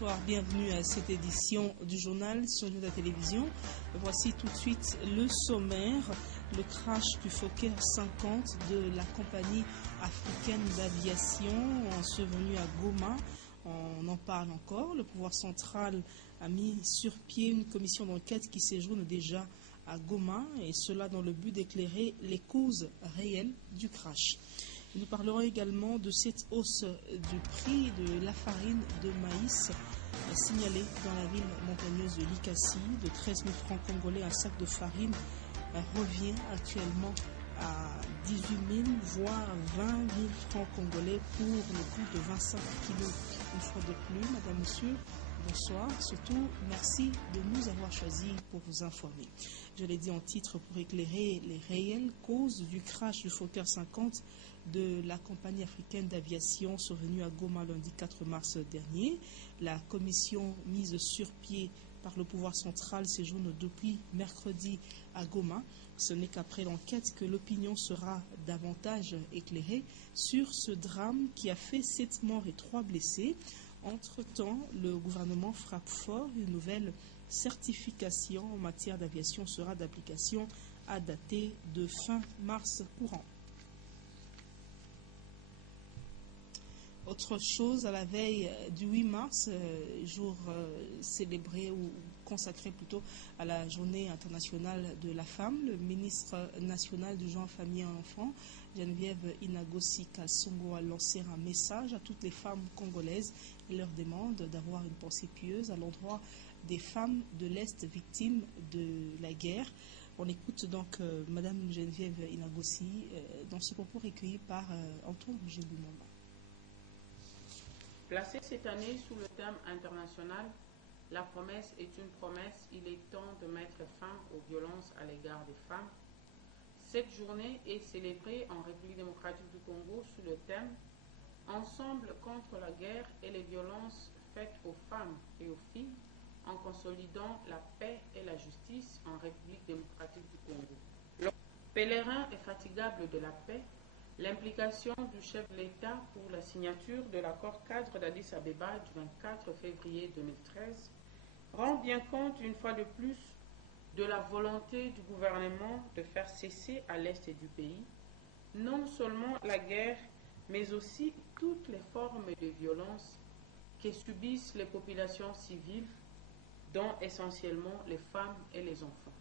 bonsoir, bienvenue à cette édition du journal sur la télévision. Voici tout de suite le sommaire, le crash du Fokker 50 de la compagnie africaine d'aviation survenu à Goma. On en parle encore. Le pouvoir central a mis sur pied une commission d'enquête qui séjourne déjà à Goma, et cela dans le but d'éclairer les causes réelles du crash. Nous parlerons également de cette hausse du prix de la farine de maïs signalée dans la ville montagneuse de Likasi. De 13 000 francs congolais, un sac de farine revient actuellement à 18 000, voire 20 000 francs congolais pour le coût de 25 kilos. Une fois de plus, madame, monsieur, bonsoir. Surtout, merci de nous avoir choisis pour vous informer. Je l'ai dit en titre, pour éclairer les réelles causes du crash du Fokker 50 de la compagnie africaine d'aviation survenue à Goma lundi 4 mars dernier. La commission mise sur pied par le pouvoir central séjourne depuis mercredi à Goma. Ce n'est qu'après l'enquête que l'opinion sera davantage éclairée sur ce drame qui a fait 7 morts et 3 blessés. Entre-temps, le gouvernement frappe fort. Une nouvelle certification en matière d'aviation sera d'application à dater de fin mars courant. Autre chose, à la veille du 8 mars, jour célébré ou consacré plutôt à la journée internationale de la femme, le ministre national du genre, famille et enfants, Geneviève Inagosi Kalsongo, a lancé un message à toutes les femmes congolaises et leur demande d'avoir une pensée pieuse à l'endroit des femmes de l'Est victimes de la guerre. On écoute donc Madame Geneviève Inagosi dans ce propos recueilli par Antoine Roger-Lumumba. Placé cette année sous le thème international, la promesse est une promesse, il est temps de mettre fin aux violences à l'égard des femmes. Cette journée est célébrée en République démocratique du Congo sous le thème Ensemble contre la guerre et les violences faites aux femmes et aux filles, en consolidant la paix et la justice en République démocratique du Congo. Le pèlerin infatigable de la paix, l'implication du chef de l'État pour la signature de l'accord cadre d'Addis Abeba du 24 février 2013 rend bien compte une fois de plus de la volonté du gouvernement de faire cesser à l'est du pays non seulement la guerre, mais aussi toutes les formes de violence que subissent les populations civiles, dont essentiellement les femmes et les enfants.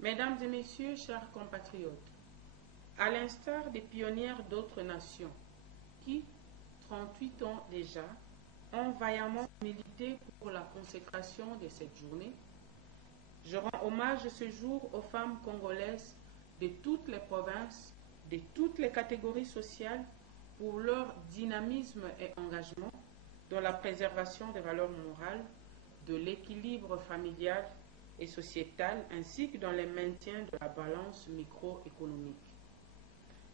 Mesdames et messieurs, chers compatriotes, à l'instar des pionnières d'autres nations qui, 38 ans déjà, ont vaillamment milité pour la consécration de cette journée, je rends hommage ce jour aux femmes congolaises de toutes les provinces, de toutes les catégories sociales, pour leur dynamisme et engagement dans la préservation des valeurs morales, de l'équilibre familial et sociétal, ainsi que dans le maintien de la balance microéconomique.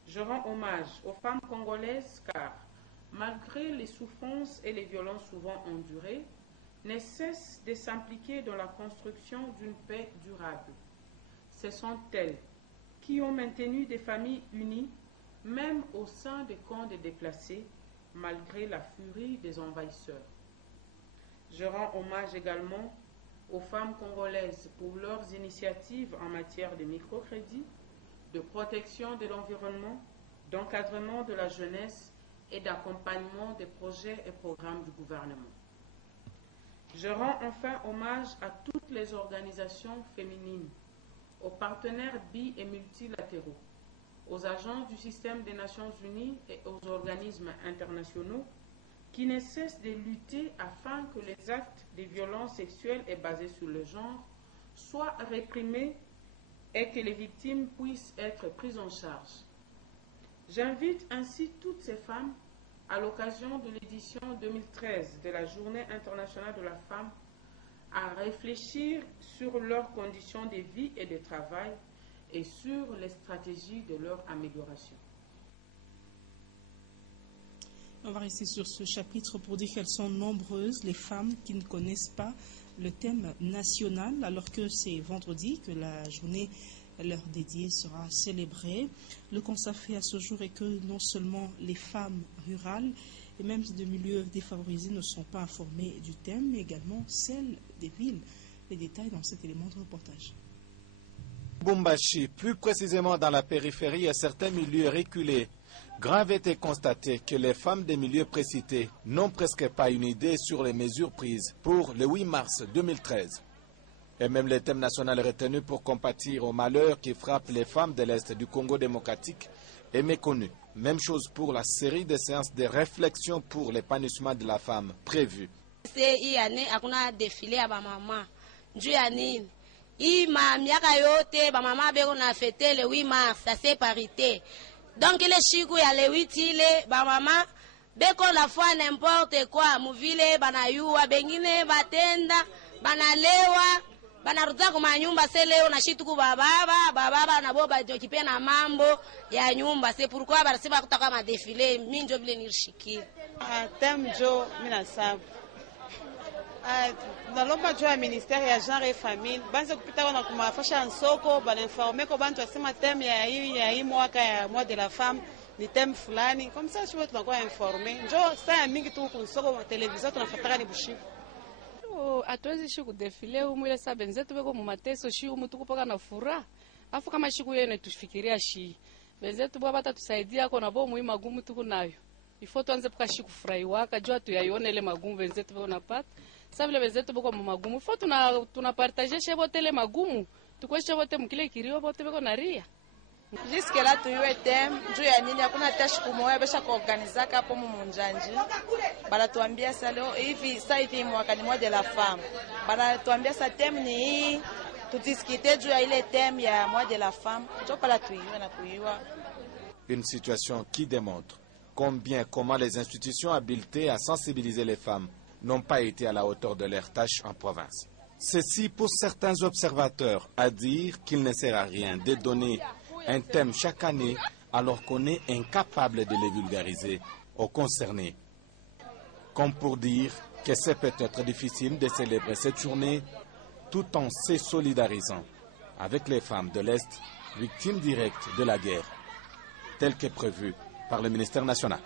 Je rends hommage aux femmes congolaises car, malgré les souffrances et les violences souvent endurées, ne cessent de s'impliquer dans la construction d'une paix durable. Ce sont elles qui ont maintenu des familles unies, même au sein des camps de déplacés, malgré la furie des envahisseurs. Je rends hommage également aux femmes congolaises pour leurs initiatives en matière de microcrédit, de protection de l'environnement, d'encadrement de la jeunesse et d'accompagnement des projets et programmes du gouvernement. Je rends enfin hommage à toutes les organisations féminines, aux partenaires bi- et multilatéraux, aux agents du système des Nations Unies et aux organismes internationaux qui ne cessent de lutter afin que les actes de violence sexuelle et basés sur le genre soient réprimés et que les victimes puissent être prises en charge. J'invite ainsi toutes ces femmes, à l'occasion de l'édition 2013 de la Journée internationale de la femme, à réfléchir sur leurs conditions de vie et de travail et sur les stratégies de leur amélioration. On va rester sur ce chapitre pour dire qu'elles sont nombreuses, les femmes qui ne connaissent pas le thème national, alors que c'est vendredi que la journée leur dédiée sera célébrée. Le constat fait à ce jour est que non seulement les femmes rurales et même de milieux défavorisés ne sont pas informés du thème, mais également celle des villes. Les détails dans cet élément de reportage. Lubumbashi, plus précisément dans la périphérie et certains milieux reculés, grave était constaté que les femmes des milieux précités n'ont presque pas une idée sur les mesures prises pour le 8 mars 2013. Et même le thème national retenu pour compatir au malheur qui frappe les femmes de l'Est du Congo démocratique est méconnu. Même chose pour la série de séances de réflexion pour l'épanouissement de la femme prévue. Hii année hakuna défilé ya bamama juu ya nini? Hii miaka yote bamama beko na fete le 8 mars, ça c'est parité. Donc ile shiku ya le 8 ile bamama beko la fois n'importe quoi muvile banayua bengine batenda banalewa banarudia kwa nyumba. Se leo na shituku baba na boba jokipe na mambo ya nyumba. C'est pourquoi barasema kutaka ma défilé minjo vile nirishikira thème jo mina sabu nalomba juu ya ministère ya genre et famille banze kupita wana kumafasha nsoko baninforme ko bantu wasema thème ya hii mwaka ya mois de la femme ni thème fulani comme ça sio tunakuwa informé njo saa mingi tu kunsoko wa television tunafataka ni bushiku. Hatuwezi shiku defile humu ile saa benzetu beko mumateso shi humu tukupaka na furaha. Afu kama shiku yene tufikiria shi benzetu bwa bata tusaidia kwa nabo muhimu magumu tuko nayo. Ifo tuanze puka shiku furahi waka jua tuyaione ile magumu benzetu beko napata. Sasa vile benzetu beko magumu ifo tunapartager shebo tele magumu tukwesha bote mkile kirio bote beko naria. Jusque là tuyue thème juu ya nini hakuna tashi kumoya besha kuorganizaka hapo munjanji. Banatuambia sasa leo hivi sasa hivi mwaka ni mois de la femme. Banatuambia sa thème ni hii tudiskite juu ya ile thème ya mois de la femme. Ndio pala tuyue na kuyua. Une situation qui démontre comment les institutions habilitées à sensibiliser les femmes n'ont pas été à la hauteur de leurs tâches en province. Ceci pour certains observateurs à dire qu'il ne sert à rien de donner un thème chaque année alors qu'on est incapable de les vulgariser aux concernés. Comme pour dire que c'est peut-être difficile de célébrer cette journée tout en se solidarisant avec les femmes de l'Est victimes directes de la guerre, telle que prévue par le ministère national.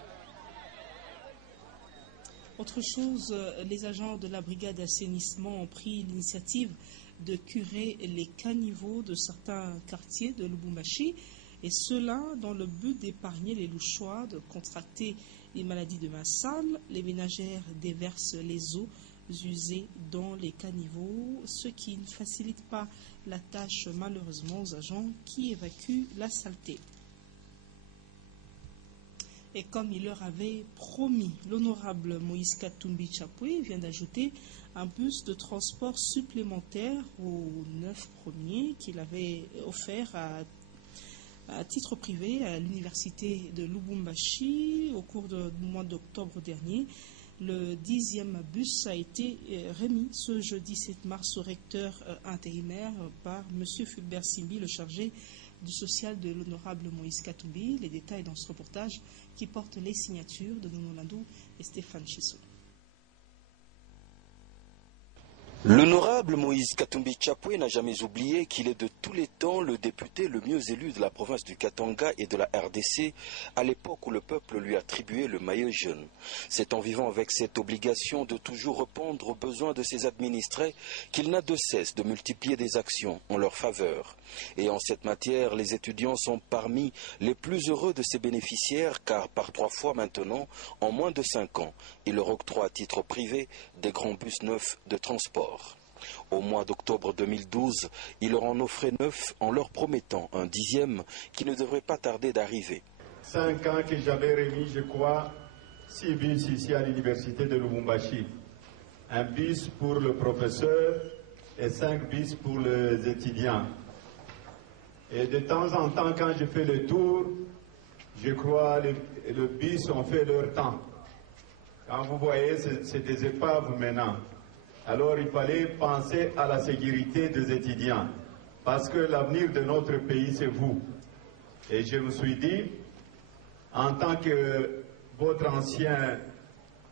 Autre chose, les agents de la brigade d'assainissement ont pris l'initiative de curer les caniveaux de certains quartiers de Lubumbashi, et cela dans le but d'épargner les louchois de contracter les maladies de Massal. Les ménagères déversent les eaux usées dans les caniveaux, ce qui ne facilite pas la tâche malheureusement aux agents qui évacuent la saleté. Et comme il leur avait promis, l'honorable Moïse Katumbi Chapwe vient d'ajouter un bus de transport supplémentaire aux 9 premiers qu'il avait offert à titre privé à l'université de Lubumbashi au cours du mois d'octobre dernier. Le 10e bus a été remis ce jeudi 7 mars au recteur intérimaire par M. Fulbert Simbi, le chargé du social de l'honorable Moïse Katumbi. Les détails dans ce reportage qui porte les signatures de Nono Landou et Stéphane Chissot. L'honorable Moïse Katumbi Chapwe n'a jamais oublié qu'il est de tous les temps le député le mieux élu de la province du Katanga et de la RDC à l'époque où le peuple lui attribuait le maillot jaune. C'est en vivant avec cette obligation de toujours répondre aux besoins de ses administrés qu'il n'a de cesse de multiplier des actions en leur faveur. Et en cette matière, les étudiants sont parmi les plus heureux de ses bénéficiaires car par 3 fois maintenant, en moins de 5 ans, il leur octroie à titre privé des grands bus neufs de transport. Au mois d'octobre 2012, il leur en offrait 9 en leur promettant un 10e qui ne devrait pas tarder d'arriver. 5 ans que j'avais remis, je crois, 6 bus ici à l'université de Lubumbashi. Un bus pour le professeur et 5 bus pour les étudiants. Et de temps en temps, quand je fais le tour, je crois que le bus ont fait leur temps. Quand vous voyez, c'est des épaves maintenant. Alors il fallait penser à la sécurité des étudiants, parce que l'avenir de notre pays, c'est vous. Et je me suis dit, en tant que votre ancien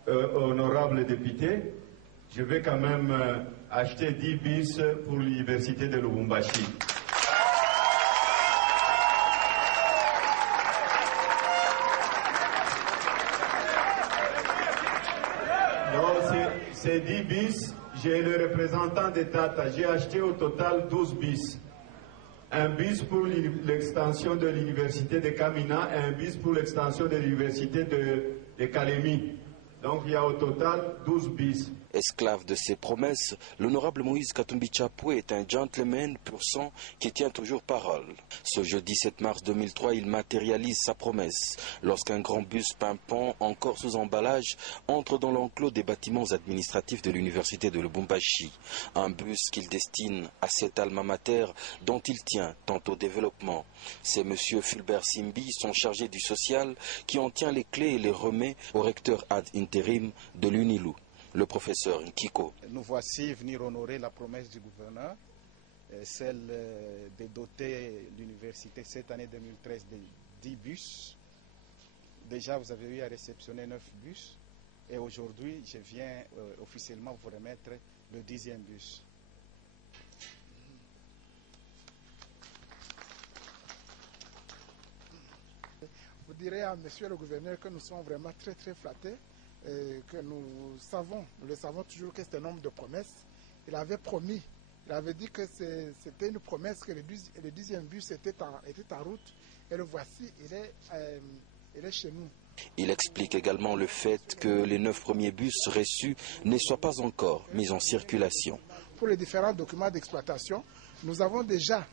honorable député, je vais quand même acheter 10 bus pour l'université de Lubumbashi. C'est 10 bis. J'ai le représentant de Tata. J'ai acheté au total 12 bis. Un bus pour l'extension de l'université de Kamina et un bus pour l'extension de l'université de Kalemi. Donc il y a au total 12 bis. Esclave de ses promesses, l'honorable Moïse Katumbi Chapwe est un gentleman pur sang qui tient toujours parole. Ce jeudi 7 mars 2003, il matérialise sa promesse lorsqu'un grand bus pimpant, encore sous emballage, entre dans l'enclos des bâtiments administratifs de l'université de Lubumbashi. Un bus qu'il destine à cet alma mater dont il tient tant au développement. C'est M. Fulbert Simbi, son chargé du social, qui en tient les clés et les remet au recteur ad interim de l'UNILU. Le professeur Nkiko. Nous voici venir honorer la promesse du gouverneur, celle de doter l'université cette année 2013 de 10 bus. Déjà, vous avez eu à réceptionner 9 bus et aujourd'hui, je viens officiellement vous remettre le 10e bus. Vous direz à monsieur le gouverneur que nous sommes vraiment très très flattés. Que nous le savons toujours que c'est un homme de promesses. Il avait promis, il avait dit que c'était une promesse que le 10e bus était en route et le voici, il est chez nous. Il explique également le fait que les 9 premiers bus reçus ne soient pas encore mis en circulation. Pour les différents documents d'exploitation, nous avons déjà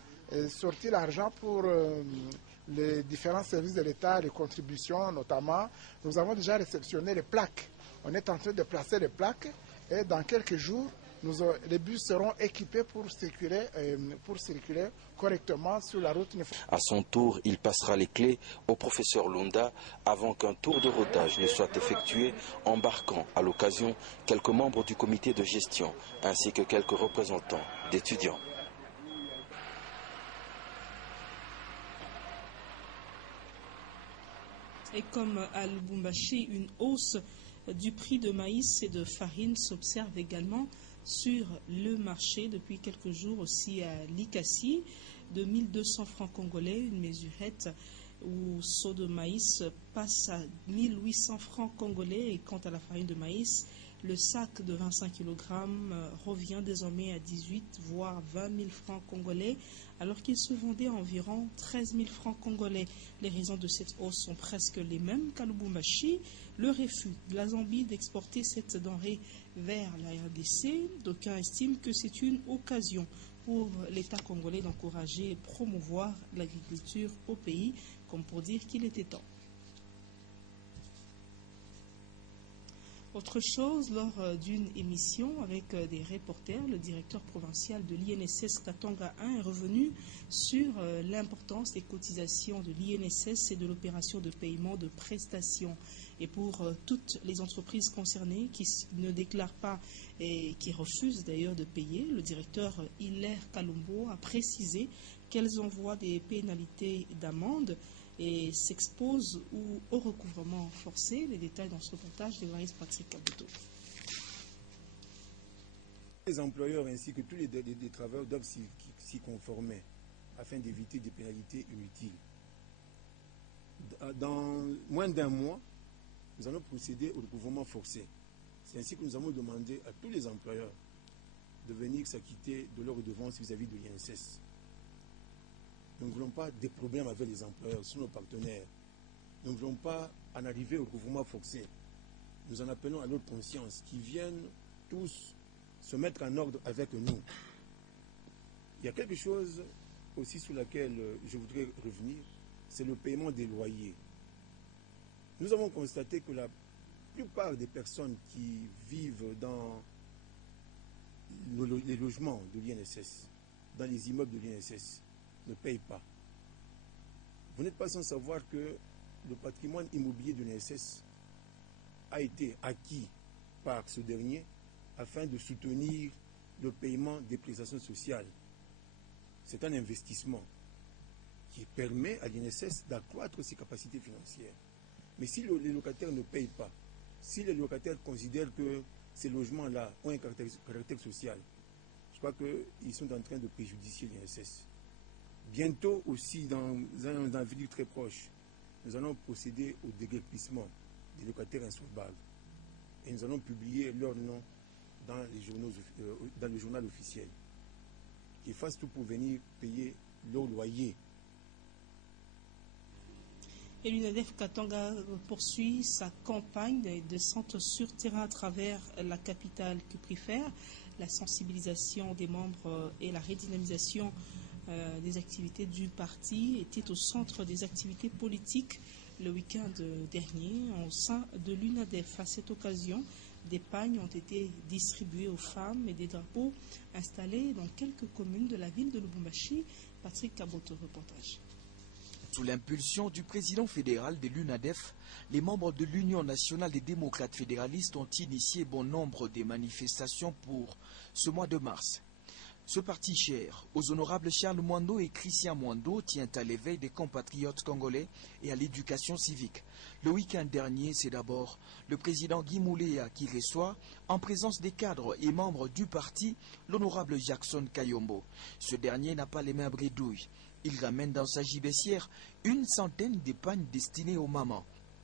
sorti l'argent pour les différents services de l'État, les contributions notamment. Nous avons déjà réceptionné les plaques. On est en train de placer les plaques et dans quelques jours, les bus seront équipés pour circuler correctement sur la route. À son tour, il passera les clés au professeur Lunda avant qu'un tour de rodage ne soit effectué, embarquant à l'occasion quelques membres du comité de gestion ainsi que quelques représentants d'étudiants. Et comme à Lubumbashi, une hausse du prix de maïs et de farine s'observe également sur le marché depuis quelques jours aussi à Likasi. De 1200 francs congolais, une mesurette ou seau de maïs passe à 1800 francs congolais. Et quant à la farine de maïs, le sac de 25 kg revient désormais à 18 voire 20 000 francs congolais, alors qu'il se vendait à environ 13 000 francs congolais. Les raisons de cette hausse sont presque les mêmes qu'à Lubumbashi. Le refus de la Zambie d'exporter cette denrée vers la RDC, d'aucuns estiment que c'est une occasion pour l'État congolais d'encourager et promouvoir l'agriculture au pays, comme pour dire qu'il était temps. Autre chose, lors d'une émission avec des reporters, le directeur provincial de l'INSS Katanga 1 est revenu sur l'importance des cotisations de l'INSS et de l'opération de paiement de prestations. Et pour toutes les entreprises concernées qui ne déclarent pas et qui refusent d'ailleurs de payer, le directeur Hilaire Kalumbo a précisé qu'elles envoient des pénalités d'amende et s'expose au recouvrement forcé. Les détails dans ce reportage de Maurice Patrick Kabuto. Les employeurs ainsi que tous les travailleurs doivent s'y conformer afin d'éviter des pénalités inutiles. Dans moins d'un mois, nous allons procéder au recouvrement forcé. C'est ainsi que nous avons demandé à tous les employeurs de venir s'acquitter de leurs redevances vis-à-vis de l'INSS. Nous ne voulons pas des problèmes avec les employeurs, sont nos partenaires. Nous ne voulons pas en arriver au recouvrement forcé. Nous en appelons à leur conscience, qui viennent tous se mettre en ordre avec nous. Il y a quelque chose aussi sur laquelle je voudrais revenir, c'est le paiement des loyers. Nous avons constaté que la plupart des personnes qui vivent dans les logements de l'INSS, dans les immeubles de l'INSS, ne payent pas. Vous n'êtes pas sans savoir que le patrimoine immobilier de l'INSS a été acquis par ce dernier afin de soutenir le paiement des prestations sociales. C'est un investissement qui permet à l'INSS d'accroître ses capacités financières. Mais si les locataires ne payent pas, si les locataires considèrent que ces logements-là ont un caractère social, je crois qu'ils sont en train de préjudicier l'INSS. Bientôt aussi, dans un avenir très proche, nous allons procéder au déguerpissement des locataires insolvables. Et nous allons publier leur nom dans le journal officiel, qui fassent tout pour venir payer leur loyer. Et l'UNADEF Katanga poursuit sa campagne de descente sur terrain à travers la capitale que préfère. La sensibilisation des membres et la redynamisation des activités du parti étaient au centre des activités politiques le week-end dernier au sein de l'UNADEF. À cette occasion, des pagnes ont été distribuées aux femmes et des drapeaux installés dans quelques communes de la ville de Lubumbashi. Patrick Kaboto, reportage. Sous l'impulsion du président fédéral de l'UNADEF, les membres de l'Union nationale des démocrates fédéralistes ont initié bon nombre de manifestations pour ce mois de mars. Ce parti cher aux honorables Charles Mwando et Christian Mwando tient à l'éveil des compatriotes congolais et à l'éducation civique. Le week-end dernier, c'est d'abord le président Guy Mouléa qui reçoit, en présence des cadres et membres du parti, l'honorable Jackson Kayombo. Ce dernier n'a pas les mains bredouilles. Il ramène dans sa gibecière une centaine de pagnes destinées aux mamans.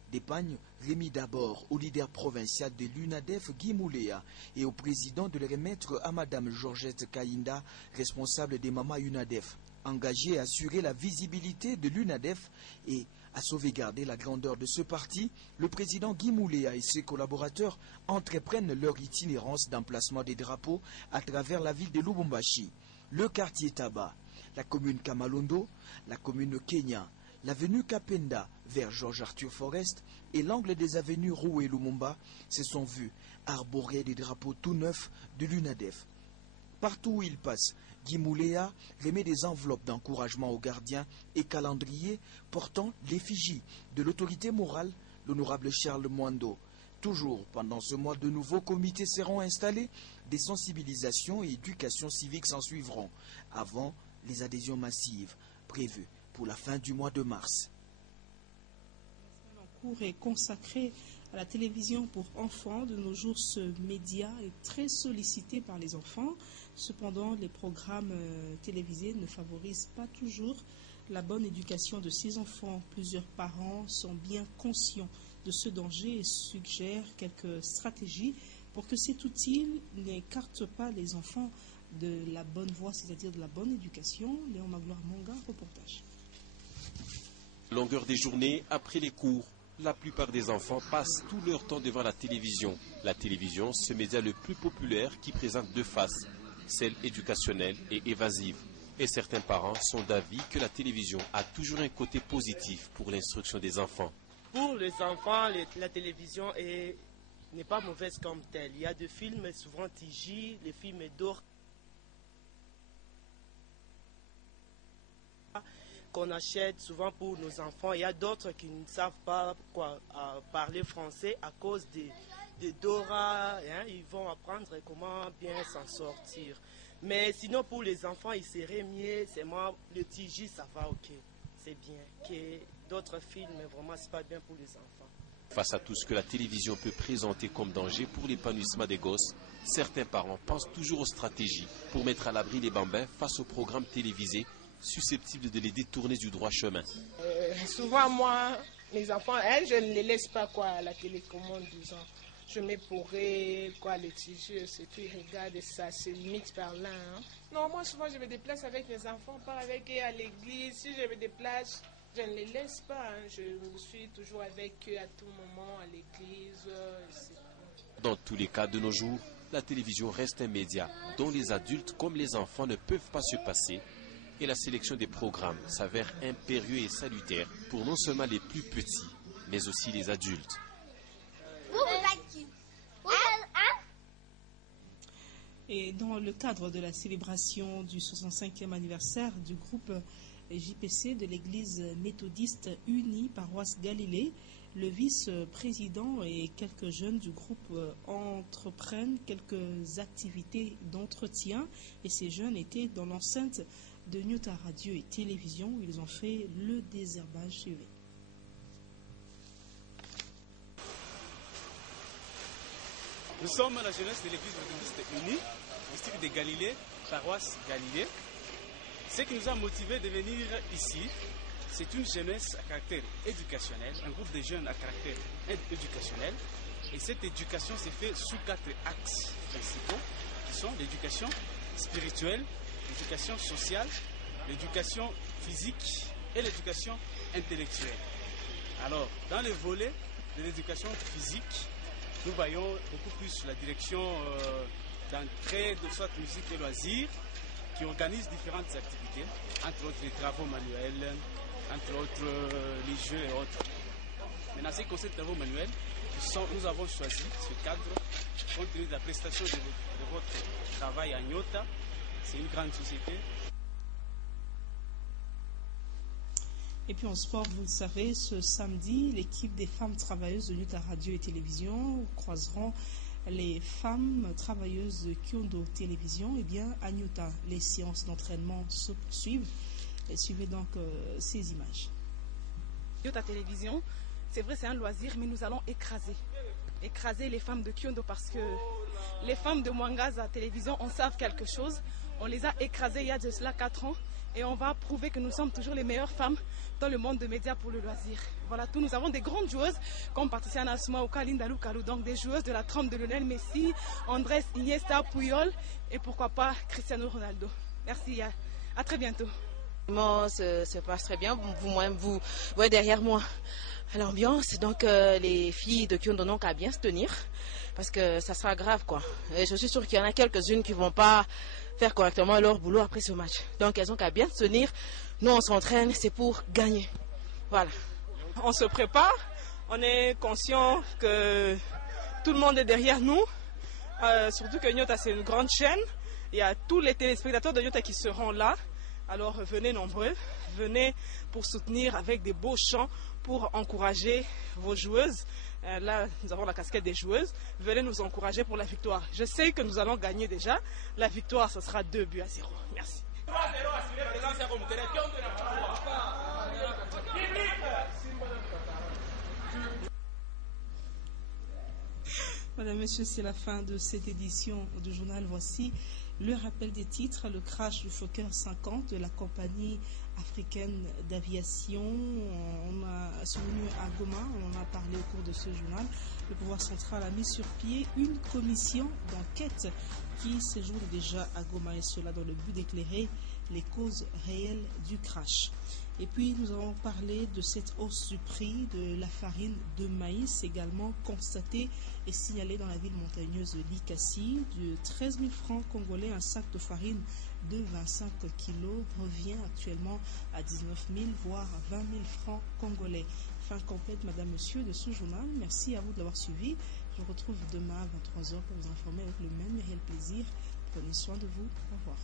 Des pagnes remis d'abord au leader provincial de l'UNADEF, Guy Mouléa, et au président de les remettre à Madame Georgette Kainda, responsable des mamans UNADEF, engagée à assurer la visibilité de l'UNADEF et à sauvegarder la grandeur de ce parti. Le président Guy Mouléa et ses collaborateurs entreprennent leur itinérance d'emplacement des drapeaux à travers la ville de Lubumbashi, le quartier Taba, la commune Kamalondo, la commune Kenya, l'avenue Kapenda vers Georges Arthur Forest et l'angle des avenues Roux et Lumumba se sont vus arborer des drapeaux tout neufs de l'UNADEF. Partout où il passe, Guy Mouléa remet des enveloppes d'encouragement aux gardiens et calendriers portant l'effigie de l'autorité morale, l'honorable Charles Mwando. Toujours pendant ce mois, de nouveaux comités seront installés, des sensibilisations et éducation civique s'en suivront, avant les adhésions massives prévues pour la fin du mois de mars. La semaine en cours est consacrée à la télévision pour enfants. De nos jours, ce média est très sollicité par les enfants. Cependant, les programmes télévisés ne favorisent pas toujours la bonne éducation de ces enfants. Plusieurs parents sont bien conscients de ce danger et suggèrent quelques stratégies pour que cet outil n'écarte pas les enfants de la bonne voie, c'est-à-dire de la bonne éducation. Léon Magloire Monga, reportage. Longueur des journées, après les cours, la plupart des enfants passent tout leur temps devant la télévision. La télévision, ce média le plus populaire qui présente deux faces, celle éducationnelle et évasive. Et certains parents sont d'avis que la télévision a toujours un côté positif pour l'instruction des enfants. Pour les enfants, la télévision n'est pas mauvaise comme telle. Il y a des films, souvent TJ, les films d'or qu'on achète souvent pour nos enfants. Il y a d'autres qui ne savent pas parler français à cause des Dora. Hein, ils vont apprendre comment bien s'en sortir. Mais sinon, pour les enfants, il serait mieux, c'est moi, le TJ, ça va, ok, c'est bien. Que d'autres films, vraiment, c'est pas bien pour les enfants. Face à tout ce que la télévision peut présenter comme danger pour l'épanouissement des gosses, certains parents pensent toujours aux stratégies pour mettre à l'abri les bambins face aux programmes télévisés susceptibles de les détourner du droit chemin. Souvent, moi, mes enfants, je ne les laisse pas à la télécommande, disons. Je mets pour les tissus, c'est tout, ils regardent, ça se limite par là. Hein. Non, moi, souvent, je me déplace avec mes enfants, pas avec eux à l'église. Si je me déplace, je ne les laisse pas. Hein. Je suis toujours avec eux à tout moment, à l'église. Dans tous les cas, de nos jours, la télévision reste un média dont les adultes comme les enfants ne peuvent pas se passer. Et la sélection des programmes s'avère impérieux et salutaire pour non seulement les plus petits, mais aussi les adultes. Et dans le cadre de la célébration du 65e anniversaire du groupe JPC de l'église méthodiste unie paroisse Galilée, le vice-président et quelques jeunes du groupe entreprennent quelques activités d'entretien. Et ces jeunes étaient dans l'enceinte de Nyota Radio et Télévision où ils ont fait le désherbage suivi. Nous sommes la jeunesse de l'église méthodiste unie, district de Galilée, paroisse Galilée. Ce qui nous a motivés de venir ici, C'est une jeunesse à caractère éducationnel, un groupe de jeunes à caractère éducationnel. Et cette éducation s'est faite sous 4 axes principaux, qui sont l'éducation spirituelle, l'éducation sociale, l'éducation physique et l'éducation intellectuelle. Alors, dans le volet de l'éducation physique, nous voyons beaucoup plus la direction d'entrée de soit musique et loisirs, qui organise différentes activités, entre autres les travaux manuels, entre autres les jeux et autres. Maintenant, ce qui concerne les travaux manuels, nous avons choisi ce cadre compte tenu de la prestation de votre travail à Nyota. C'est une grande société. Et puis en sport, vous le savez, ce samedi, l'équipe des femmes travailleuses de Nyota Radio et Télévision croiseront les femmes travailleuses de Kyondo Télévision à Nyota. Les séances d'entraînement se poursuivent. Et suivez donc ces images. Nyota Télévision, c'est vrai, c'est un loisir, mais nous allons écraser les femmes de Kyondo parce que les femmes de Mwangaza Télévision, on savent quelque chose. On les a écrasées il y a de cela 4 ans et on va prouver que nous sommes toujours les meilleures femmes dans le monde des médias pour le loisir. Voilà tout, nous avons des grandes joueuses comme Patricia Nasma ou Kalinda Lukalu, donc des joueuses de la trempe de Lionel Messi, Andrés Iniesta, Puyol et pourquoi pas Cristiano Ronaldo. Merci, à très bientôt. Se passe très bien, vous voyez derrière moi l'ambiance, donc les filles de Kyondo n'ont qu'à bien se tenir parce que ça sera grave quoi. Et je suis sûre qu'il y en a quelques-unes qui ne vont pas faire correctement leur boulot après ce match. Donc elles ont qu'à bien se tenir. Nous on s'entraîne, c'est pour gagner. Voilà. On se prépare, on est conscient que tout le monde est derrière nous, surtout que Nyota c'est une grande chaîne. Il y a tous les téléspectateurs de Nyota qui seront là. Alors venez nombreux, venez pour soutenir avec des beaux chants, pour encourager vos joueuses. Là, nous avons la casquette des joueuses. Venez nous encourager pour la victoire. Je sais que nous allons gagner déjà. La victoire, ce sera 2-0. Merci. Madame, Monsieur, c'est la fin de cette édition du journal. Voici le rappel des titres. Le crash du Fokker 50 de la compagnie africaine d'aviation. On a souvenu à Goma, on en a parlé au cours de ce journal. Le pouvoir central a mis sur pied une commission d'enquête qui séjourne déjà à Goma, et cela dans le but d'éclairer les causes réelles du crash. Et puis nous avons parlé de cette hausse du prix de la farine de maïs, également constatée et signalée dans la ville montagneuse de Likasi. De 13 000 francs congolais, un sac de farine de 25 kilos revient actuellement à 19 000, voire 20 000 francs congolais. Fin complète, Madame, Monsieur, de ce journal. Merci à vous de l'avoir suivi. Je vous retrouve demain à 23h pour vous informer avec le même réel plaisir. Prenez soin de vous. Au revoir.